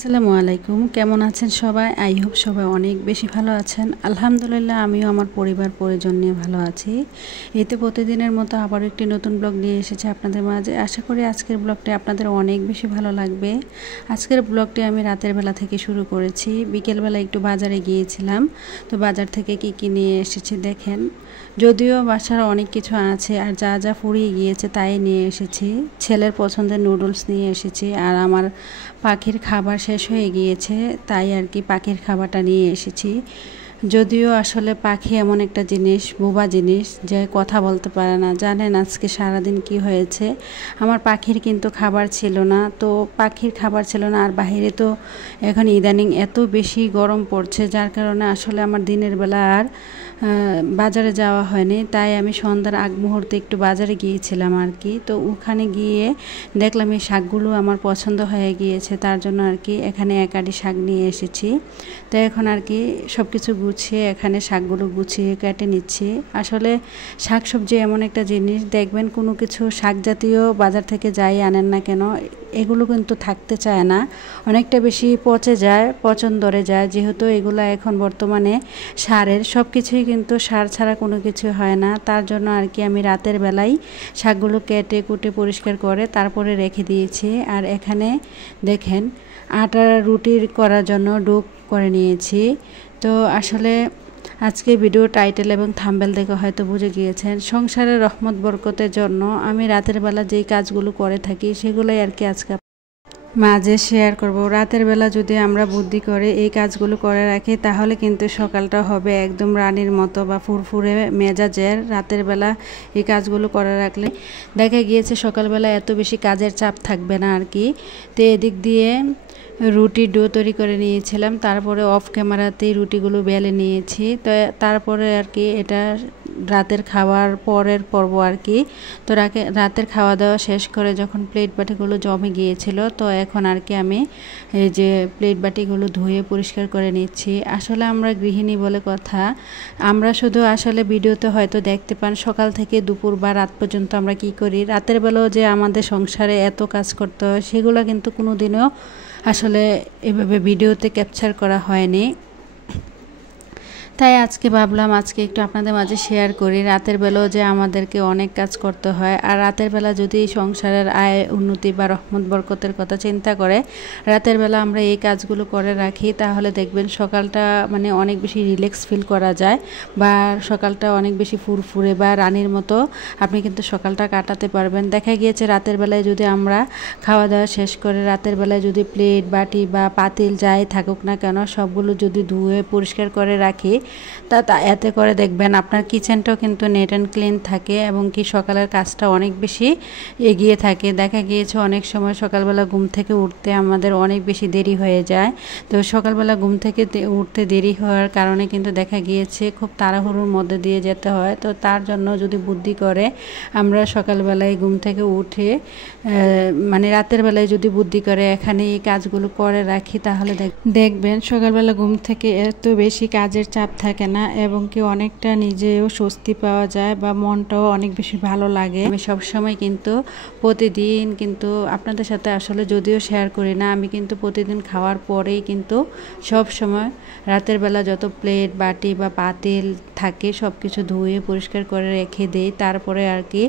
আসসালামু আলাইকুম। কেমন আছেন সবাই? আই হোপ সবাই অনেক বেশি ভালো আছেন। আলহামদুলিল্লাহ আমিও আমার পরিবার পরিজন নিয়ে ভালো আছি। এতে প্রতিদিনের মতো আবারও একটি নতুন ব্লগ নিয়ে এসেছি আপনাদের মাঝে। আশা করি আজকের ব্লগটি আপনাদের অনেক বেশি ভালো লাগবে। আজকের ব্লগটি আমি রাতের বেলা থেকে শুরু করেছি। বিকেলবেলা একটু বাজারে গিয়েছিলাম, তো বাজার থেকে কি নিয়ে এসেছি দেখেন। যদিও বাসার অনেক কিছু আছে আর যা যা ফুরিয়ে গিয়েছে তাই নিয়ে এসেছি। ছেলের পছন্দের নুডলস নিয়ে এসেছি, আর আমার পাখির খাবার শেষ হয়ে গিয়েছে, তাই আর কি পাখির খাবারটা নিয়ে এসেছি। যদিও আসলে পাখি এমন একটা জিনিস, বোবা জিনিস, যে কথা বলতে পারে না। জানেন আজকে সারাদিন কি হয়েছে? আমার পাখির কিন্তু খাবার ছিল না, তো পাখির খাবার ছিল না। আর বাইরে তো এখন ইদানিং এত বেশি গরম পড়ছে, যার কারণে আসলে আমার দিনের বেলা আর বাজারে যাওয়া হয়নি। তাই আমি সন্ধ্যার আগ মুহূর্তে একটু বাজারে গিয়েছিলাম আর কি। তো ওখানে গিয়ে দেখলাম এই শাকগুলো আমার পছন্দ হয়ে গিয়েছে, তার জন্য আর কি এখানে এক আটি শাক নিয়ে এসেছি। তো এখন আর কি সব কিছু গুছিয়ে এখানে শাকগুলো গুছিয়ে কেটে নিচ্ছি। আসলে শাক সবজি এমন একটা জিনিস, দেখবেন কোনো কিছু শাক জাতীয় বাজার থেকে যাই আনেন না কেন, এগুলো কিন্তু থাকতে চায় না, অনেকটা বেশি পচে যায়, পচন ধরে যায়। যেহেতু এগুলো এখন বর্তমানে সারের, সব কিছুই কিন্তু সার ছাড়া কোনো কিছু হয় না। তার জন্য আর কি আমি রাতের বেলায় শাকগুলো কেটে কুটে পরিষ্কার করে তারপরে রেখে দিয়েছি। আর এখানে দেখেন আটা রুটি করার জন্য ডো করে নিয়েছি। তো আসলে আজকে ভিডিও টাইটেল এবং থাম্বনেল দেখে হয়তো বুঝে গিয়েছেন, সংসারের রহমত বরকতের জন্য আমি রাতের বেলা যেই কাজগুলো করে থাকি সেগুলোই আর কি আজকে মাঝে শেয়ার করব। রাতের বেলা যদি আমরা বুদ্ধি করে এই কাজগুলো করে রাখি, তাহলে কিন্তু সকালটা হবে একদম রানীর মতো বা ফুরফুরে মেজাজের। রাতের বেলা এই কাজগুলো করে রাখলে দেখা গিয়েছে সকালবেলা এত বেশি কাজের চাপ থাকবে না আর কি। তো এদিক দিয়ে রুটি ডো তৈরি করে নিয়েছিলাম, তারপরে অফ ক্যামেরাতেই রুটিগুলো বেলে নিয়েছি। তো তারপরে আর কি এটা রাতের খাওয়ার পরের পর্ব আর কি। তো রাতের খাওয়া দাওয়া শেষ করে যখন প্লেট বাটিগুলো জমে গিয়েছিল, তো এখন আর কি আমি এই যে প্লেট বাটিগুলো ধুয়ে পরিষ্কার করে নিচ্ছি। আসলে আমরা গৃহিণী বলে কথা, আমরা শুধু আসলে ভিডিওতে হয়তো দেখতে পান সকাল থেকে দুপুর বা রাত পর্যন্ত আমরা কি করি। রাতের বেলাও যে আমাদের সংসারে এত কাজ করতে হয়, সেগুলো কিন্তু কোনো দিনও আসলে এভাবে ভিডিওতে ক্যাপচার করা হয়নি। তাই আজকে ভাবলাম আজকে একটু আপনাদের মাঝে শেয়ার করি রাতের বেলাও যে আমাদেরকে অনেক কাজ করতে হয়। আর রাতের বেলা যদি সংসারের আয় উন্নতি বা রহমত বরকতের কথা চিন্তা করে রাতের বেলা আমরা এই কাজগুলো করে রাখি, তাহলে দেখবেন সকালটা মানে অনেক বেশি রিল্যাক্স ফিল করা যায়, বা সকালটা অনেক বেশি ফুরফুরে বা রানীর মতো আপনি কিন্তু সকালটা কাটাতে পারবেন। দেখা গিয়েছে রাতের বেলায় যদি আমরা খাওয়া দাওয়া শেষ করে রাতের বেলায় যদি প্লেট বাটি বা পাতিল যাই থাকুক না কেন সবগুলো যদি ধুয়ে পরিষ্কার করে রাখি, এতে করে দেখবেন আপনার কিচেনটাও কিন্তু নেট অ্যান্ড ক্লিন থাকে, এবং কি সকালের কাজটা অনেক বেশি এগিয়ে থাকে। দেখা গিয়েছে অনেক সময় সকালবেলা ঘুম থেকে উঠতে আমাদের অনেক বেশি দেরি হয়ে যায়। তো সকালবেলা ঘুম থেকে উঠতে দেরি হওয়ার কারণে কিন্তু দেখা গিয়েছে খুব তাড়াহুড়োর মধ্যে দিয়ে যেতে হয়। তো তার জন্য যদি বুদ্ধি করে আমরা সকালবেলায় ঘুম থেকে উঠে মানে রাতের বেলায় যদি বুদ্ধি করে এখানে এই কাজগুলো করে রাখি, তাহলে দেখবেন সকালবেলা ঘুম থেকে এত বেশি কাজের চাপ থাকে না, এবং কি অনেকটা নিজেও স্বস্তি পাওয়া যায় বা মনটাও অনেক বেশি ভালো লাগে। আমি সবসময় কিন্তু প্রতিদিন কিন্তু আপনাদের সাথে আসলে যদিও শেয়ার করি না, আমি কিন্তু প্রতিদিন খাওয়ার পরেই কিন্তু সব সময় রাতের বেলা যত প্লেট বাটি বা পাতিল থাকে সব কিছু ধুয়ে পরিষ্কার করে রেখে দিই। তারপরে আর কি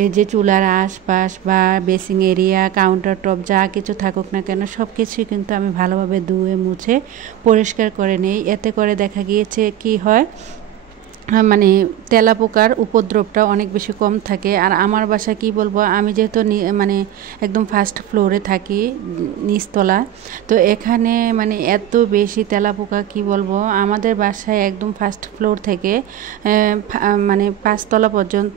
এই যে চুলার আশপাশ বা বেসিং এরিয়া কাউন্টার টপ যা কিছু থাকুক না কেন সব কিছুই কিন্তু আমি ভালোভাবে ধুয়ে মুছে পরিষ্কার করে নিই। এতে করে দেখা গিয়েছে কি হয়, মানে তেলাপোকার উপদ্রবটা অনেক বেশি কম থাকে। আর আমার বাসা কি বলবো, আমি যেহেতু মানে একদম ফার্স্ট ফ্লোরে থাকি, নিচতলা, তো এখানে মানে এত বেশি তেলাপোকা কি বলবো। আমাদের বাসায় একদম ফার্স্ট ফ্লোর থেকে মানে 5তলা পর্যন্ত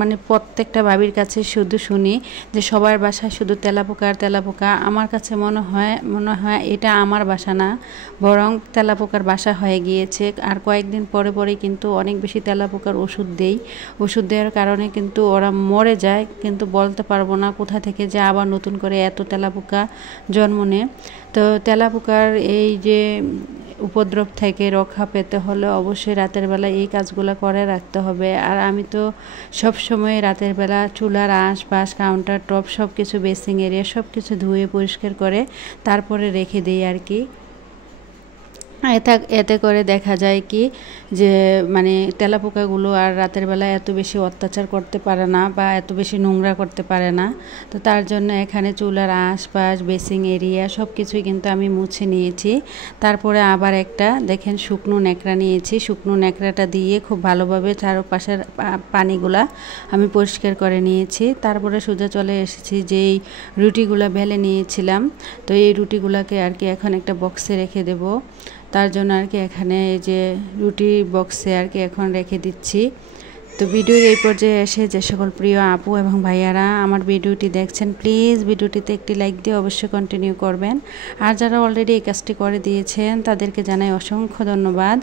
মানে প্রত্যেকটা বাবির কাছে শুধু শুনি যে সবার বাসায় শুধু তেলাপোকা আর তেলাপোকা। আমার কাছে মনে হয় এটা আমার বাসা না, বরং তেলাপোকার বাসা হয়ে গিয়েছে। আর কয়েকদিন পরে পরে কিন্তু অনেক বেশি তেলাপোকার ওষুধ দেই, ওষুধ দেওয়ার কারণে কিন্তু ওরা মরে যায়, কিন্তু বলতে পারবো না কোথা থেকে যে আবার নতুন করে এত তেলাপোকা জন্ম নেয়। তো তেলাপোকার এই যে উপদ্রব থেকে রক্ষা পেতে হলে অবশ্যই রাতের বেলা এই কাজগুলো করে রাখতে হবে। আর আমি তো সব সময় রাতের বেলা চুলার আশপাশ, কাউন্টার টপ সব কিছু, বেসিং এরিয়া সব কিছু ধুয়ে পরিষ্কার করে তারপরে রেখে দিই আর কি। এতে করে দেখা যায় কি যে মানে তেলাপোকাগুলো আর রাতের বেলা এত বেশি অত্যাচার করতে পারে না বা এত বেশি নোংরা করতে পারে না। তো তার জন্য এখানে চুলার আশপাশ, বেসিং এরিয়া সব কিছুই কিন্তু আমি মুছে নিয়েছি। তারপরে আবার একটা দেখেন শুকনো ন্যাকড়া নিয়েছি, শুকনো ন্যাকড়াটা দিয়ে খুব ভালোভাবে চারপাশের পানিগুলা আমি পরিষ্কার করে নিয়েছি। তারপরে সোজা চলে এসেছি যেই রুটিগুলা বেলে নিয়েছিলাম, তো এই রুটিগুলাকে আর কি এখন একটা বক্সে রেখে দেব। তার জন্য আর কি এখানে এই যে রুটি বক্সে আর কি এখন রেখে দিচ্ছি। তো ভিডিওর এই পর্যায়ে এসে যে সকল প্রিয় আপু এবং ভাইয়ারা আমার ভিডিওটি দেখছেন, প্লিজ ভিডিওটিতে একটি লাইক দিয়ে অবশ্যই কন্টিনিউ করবেন। আর যারা অলরেডি এই কাজটি করে দিয়েছেন তাদেরকে জানাই অসংখ্য ধন্যবাদ।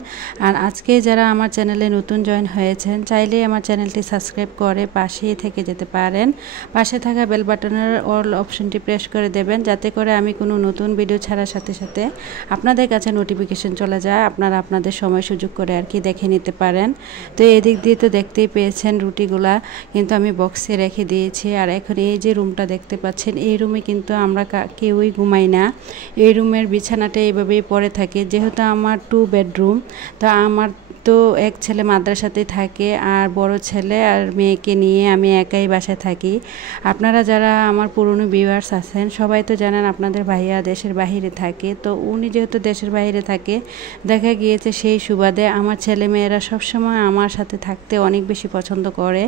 আর আজকে যারা আমার চ্যানেলে নতুন জয়েন হয়েছেন, চাইলে আমার চ্যানেলটি সাবস্ক্রাইব করে পাশেই থেকে যেতে পারেন। পাশে থাকা বেল বাটনের অল অপশনটি প্রেস করে দেবেন, যাতে করে আমি কোনো নতুন ভিডিও ছাড়ার সাথে সাথে আপনাদের কাছে নোটিফিকেশন চলে যায়, আপনারা আপনাদের সময় সুযোগ করে আর কি দেখে নিতে পারেন। তো এদিক দিয়ে তো দেখতে পেয়েছেন রুটিগুলা কিন্তু আমি বক্সে রেখে দিয়েছি। আর এখন এই যে রুমটা দেখতে পাচ্ছেন, এই রুমে কিন্তু আমরা কেউই ঘুমাই না। এই রুমের বিছানাটা এইভাবেই পড়ে থাকে, যেহেতু আমার 2 বেডরুম। তো আমার তো এক ছেলে মাদ্রাসাতে থাকে আর বড় ছেলে আর মেয়েকে নিয়ে আমি একাই বাসায় থাকি। আপনারা যারা আমার পুরনো ভিউয়ার্স আছেন সবাই তো জানেন আপনাদের ভাইয়া দেশের বাইরে থাকে। তো উনি যেহেতু দেশের বাইরে থাকে, দেখা গিয়েছে সেই সুবাদে আমার ছেলে মেয়েরা সবসময় আমার সাথে থাকতে অনেক বেশি পছন্দ করে।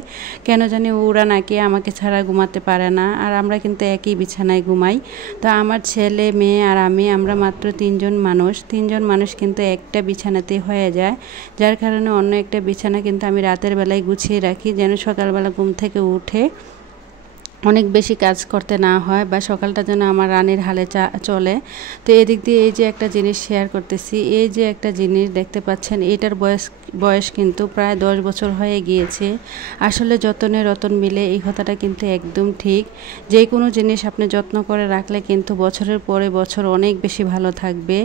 কেন জানি ওরা নাকি আমাকে ছাড়া ঘুমাতে পারে না, আর আমরা কিন্তু একই বিছানায় ঘুমাই। তো আমার ছেলে মেয়ে আর আমরা মাত্র 3জন মানুষ কিন্তু একটা বিছানাতেই হয়ে যায়, যার কারণে অন্য একটা বিছানা কিন্তু আমি রাতের বেলায় গুছিয়ে রাখি, যেন সকালবেলা ঘুম থেকে উঠে অনেক বেশি কাজ করতে না হয় বা সকালটা যেন আমার রানীর হালে চলে। তো এদিক দিয়ে এই যে একটা জিনিস শেয়ার করতেছি, এই যে একটা জিনিস দেখতে পাচ্ছেন, এটার বয়স কিন্তু প্রায় 10 বছর হয়ে গিয়েছে। আসলে যত্নে রতন মিলে, এই কথাটা কিন্তু একদম ঠিক। যে কোনো জিনিস আপনি যত্ন করে রাখলে কিন্তু বছরের পরে বছর অনেক বেশি ভালো থাকবে।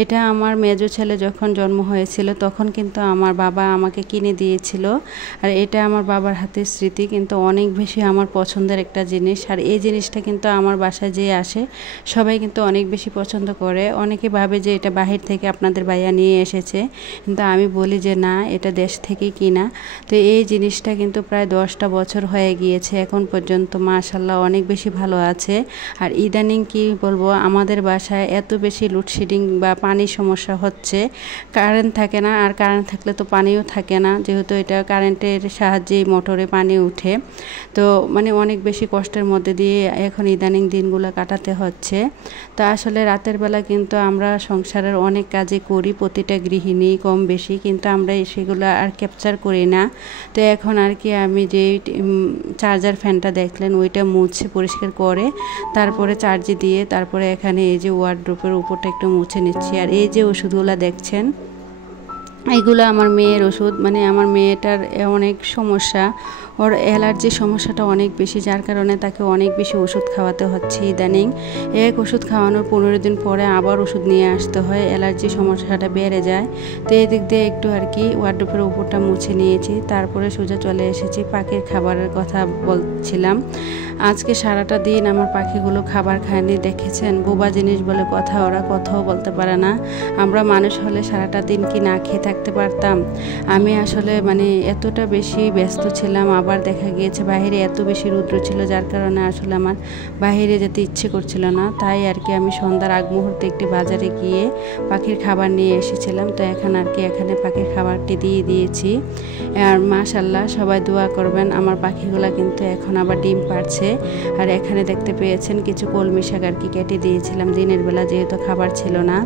এটা আমার মেজো ছেলে যখন জন্ম হয়েছিল তখন কিন্তু আমার বাবা আমাকে কিনে দিয়েছিল। আর এটা আমার বাবার হাতের স্মৃতি, কিন্তু অনেক বেশি আমার পছন্দের একটা জিনিস। আর এই জিনিসটা কিন্তু আমার বাসায় যে আসে সবাই কিন্তু অনেক বেশি পছন্দ করে। অনেকে ভাবে যে এটা বাহির থেকে আপনাদের ভাইয়া নিয়ে এসেছে, কিন্তু আমি বলি যে না, এটা দেশ থেকেই কিনা। তো এই জিনিসটা কিন্তু প্রায় 10টা বছর হয়ে গিয়েছে এখন পর্যন্ত, মাশাআল্লাহ অনেক বেশি ভালো আছে। আর ইদানিং কি বলবো, আমাদের বাসায় এত বেশি লোডশেডিং বা পানির সমস্যা হচ্ছে, কারেন্ট থাকে না। আর কারেন্ট থাকলে তো পানিও থাকে না, যেহেতু এটা কারেন্টের সাহায্যেই মোটরে পানি উঠে। তো মানে অনেক বেশি কষ্টের মধ্যে দিয়ে এখন ইদানিং দিনগুলো কাটাতে হচ্ছে। তো আসলে রাতের বেলা কিন্তু আমরা সংসারের অনেক কাজে করি, প্রতিটা গৃহিণী কম বেশি, কিন্তু আমরা সেগুলো আর ক্যাপচার করি না। তো এখন আর কি আমি যে চার্জার ফ্যানটা দেখলেন ওইটা মুছে পরিষ্কার করে তারপরে চার্জে দিয়ে তারপরে এখানে এই যে ওয়ার্ড্রোপের উপরটা একটু মুছে নিচ্ছি। আর এই যে ওষুধগুলো দেখছেন, এইগুলো আমার মেয়ের ওষুধ। মানে আমার মেয়েটার অনেক সমস্যা, ওর অ্যালার্জির সমস্যাটা অনেক বেশি, যার কারণে তাকে অনেক বেশি ওষুধ খাওয়াতে হচ্ছে ইদানিং। এক ওষুধ খাওয়ানোর 15 দিন পরে আবার ওষুধ নিয়ে আসতে হয়, অ্যালার্জির সমস্যাটা বেড়ে যায়। তো এই দিক দিয়ে একটু আর কি ওয়ার্ড্রোপের উপরটা মুছে নিয়েছি, তারপরে সোজা চলে এসেছি পাখির খাবারের কথা বলছিলাম। আজকে সারাটা দিন আমার পাখিগুলো খাবার খায়নি, দেখেছেন? বোবা জিনিস বলে কথা, ওরা কথাও বলতে পারে না। আমরা মানুষ হলে সারাটা দিন কি না খেয়ে থাকতে পারতাম? আমি আসলে মানে এতটা বেশি ব্যস্ত ছিলাম, আবার দেখা গিয়েছে বাইরে এত বেশি রৌদ্র ছিল, যার কারণে আসলে আমার বাইরে যেতে ইচ্ছে করছিল না। তাই আর কি আমি সন্ধ্যার আগ মুহূর্তে একটি বাজারে গিয়ে পাখির খাবার নিয়ে এসেছিলাম। তো এখন আর কি এখানে পাখির খাবারটি দিয়ে দিয়েছি। আর মাশাআল্লাহ সবাই দোয়া করবেন, আমার পাখিগুলা কিন্তু এখন আবার ডিম পাড়ছে। আর এখানে দেখতে পেয়েছেন কিছু কলমি শাক আর কি কেটে দিয়েছিলাম দিনের বেলা, যেহেতু খাবার ছিল না।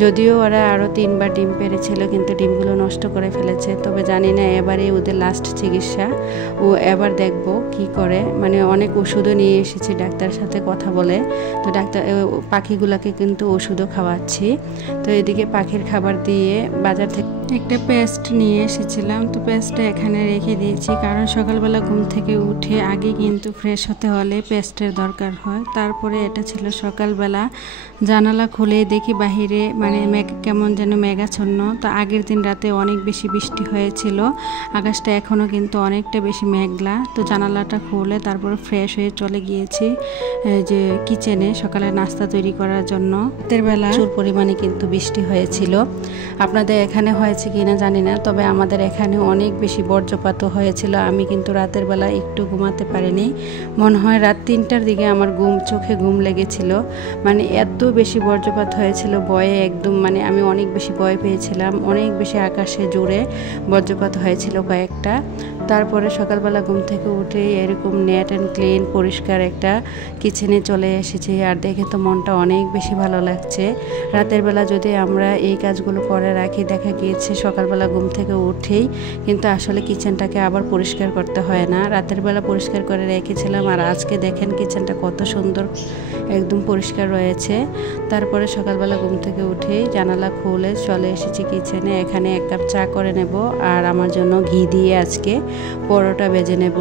যদিও ওরা আরও 3বার ডিম পেড়েছিল, কিন্তু ডিমগুলো নষ্ট করে ফেলেছে। তবে জানি না এবারে ওদের লাস্ট চিকিৎসা, ও এবার দেখব কি করে। মানে অনেক ওষুধও নিয়ে এসেছি ডাক্তারের সাথে কথা বলে। তো ডাক্তার পাখিগুলোকে কিন্তু ওষুধও খাওয়াচ্ছি। তো এদিকে পাখির খাবার দিয়ে বাজার থেকে একটা পেস্ট নিয়ে এসেছিলাম। তো পেস্টটা এখানে রেখে দিয়েছি, কারণ সকালবেলা ঘুম থেকে উঠে আগে কিন্তু ফ্রেশ হতে হলে পেস্টের দরকার হয়। তারপরে এটা ছিল সকালবেলা, জানালা খুলে দেখি বাহিরে মানে কেমন যেন মেঘাচ্ছন্ন। তো আগের দিন রাতে অনেক বেশি বৃষ্টি হয়েছিল, আকাশটা এখনও কিন্তু অনেকটা বেশি মেঘলা। তো জানালাটা খুলে তারপরে ফ্রেশ হয়ে চলে গিয়েছি যে কিচেনে সকালে নাস্তা তৈরি করার জন্য। রাতের বেলা প্রচুর পরিমাণে কিন্তু বৃষ্টি হয়েছিল, আপনাদের এখানে হয়েছে কিনা জানি না, তবে আমাদের এখানে অনেক বেশি বজ্রপাত হয়েছিল। আমি কিন্তু রাতের বেলা একটু ঘুমাতে পারিনি, মনে হয় রাত 3টার দিকে আমার চোখে ঘুম লেগেছিল। মানে এত বেশি বজ্রপাত হয়েছিল, ভয়ে একদম মানে আমি অনেক বেশি ভয় পেয়েছিলাম। অনেক বেশি আকাশে জুড়ে বজ্রপাত হয়েছিল কয়েকটা। তারপরে সকালবেলা ঘুম থেকে উঠে এরকম নেট অ্যান্ড ক্লিন পরিষ্কার একটা কিচেনে চলে এসেছি, আর দেখে তো মনটা অনেক বেশি ভালো লাগছে। রাতের বেলা যদি আমরা এই কাজগুলো করে রাখি, দেখা গিয়েছে সকালবেলা ঘুম থেকে উঠেই কিন্তু আসলে কিচেনটাকে আবার পরিষ্কার করতে হয় না। রাতের বেলা পরিষ্কার করে রেখেছিলাম, আর আজকে দেখেন কিচেনটা কত সুন্দর একদম পরিষ্কার রয়েছে। তারপরে সকালবেলা ঘুম থেকে উঠেই জানালা খুলে চলে এসেছি কিচেনে। এখানে 1 কাপ চা করে নেব, আর আমার জন্য ঘি দিয়ে আজকে পরোটা ভেজে নেব।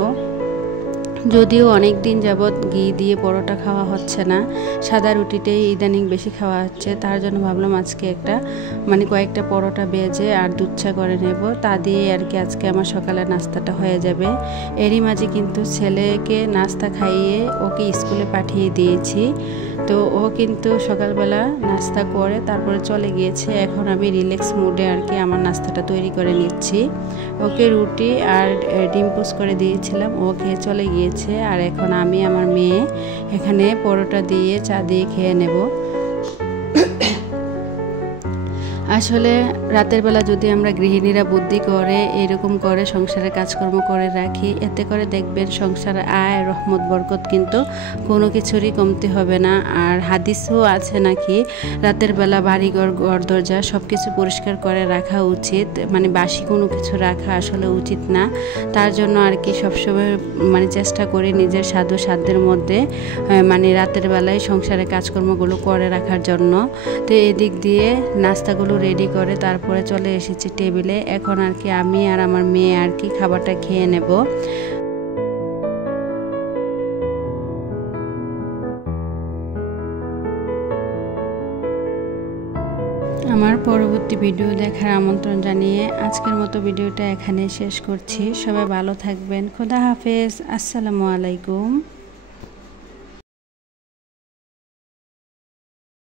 যদিও অনেক দিন যাবৎ ঘি দিয়ে পরোটা খাওয়া হচ্ছে না, সাদা রুটিটাই ইদানিং বেশি খাওয়া হচ্ছে। তার জন্য ভাবলাম আজকে কয়েকটা পরোটা ভেজে আর দুধ চা করে নেব, তা দিয়ে আর কি আজকে আমার সকালের নাস্তাটা হয়ে যাবে। এরই মাঝে কিন্তু ছেলেকে নাস্তা খাইয়ে ওকে স্কুলে পাঠিয়ে দিয়েছি। তো ও কিন্তু সকালবেলা নাস্তা করে তারপরে চলে গিয়েছে। এখন আমি রিল্যাক্স মুডে আর কি আমার নাস্তাটা তৈরি করে নিচ্ছি। ওকে রুটি আর ডিম পোস্ট করে দিয়েছিলাম, ও খেয়ে চলে গিয়েছে। আর এখন আমি আমার মেয়ে এখানে পরোটা দিয়ে চা দিয়ে খেয়ে নেব। আসলে রাতের বেলা যদি আমরা গৃহিণীরা বুদ্ধি করে এরকম করে সংসারের কাজকর্ম করে রাখি, এতে করে দেখবেন সংসারে আয় রহমত বরকত কিন্তু কোনো কিছুরই কমতি হবে না। আর হাদিসও আছে নাকি রাতের বেলা বাড়িঘর ঘর দরজা সব কিছু পরিষ্কার করে রাখা উচিত, মানে বাসি কোনো কিছু রাখা আসলে উচিত না। তার জন্য আর কি সবসময় চেষ্টা করি নিজের সাধ্যের মধ্যে রাতের বেলায় সংসারের কাজকর্মগুলো করে রাখার জন্য। তো এদিক দিয়ে নাস্তাগুলো রেডি করে তারপরে চলে এসেছি টেবিলে। এখন আর কি আমি আর আমার মেয়ে আর কি খাবারটা খেয়ে নেব। আমার পরবর্তী ভিডিও দেখার আমন্ত্রণ জানিয়ে আজকের মতো ভিডিওটা এখানে শেষ করছি। সবাই ভালো থাকবেন, খোদা হাফেজ, আসসালামু আলাইকুম।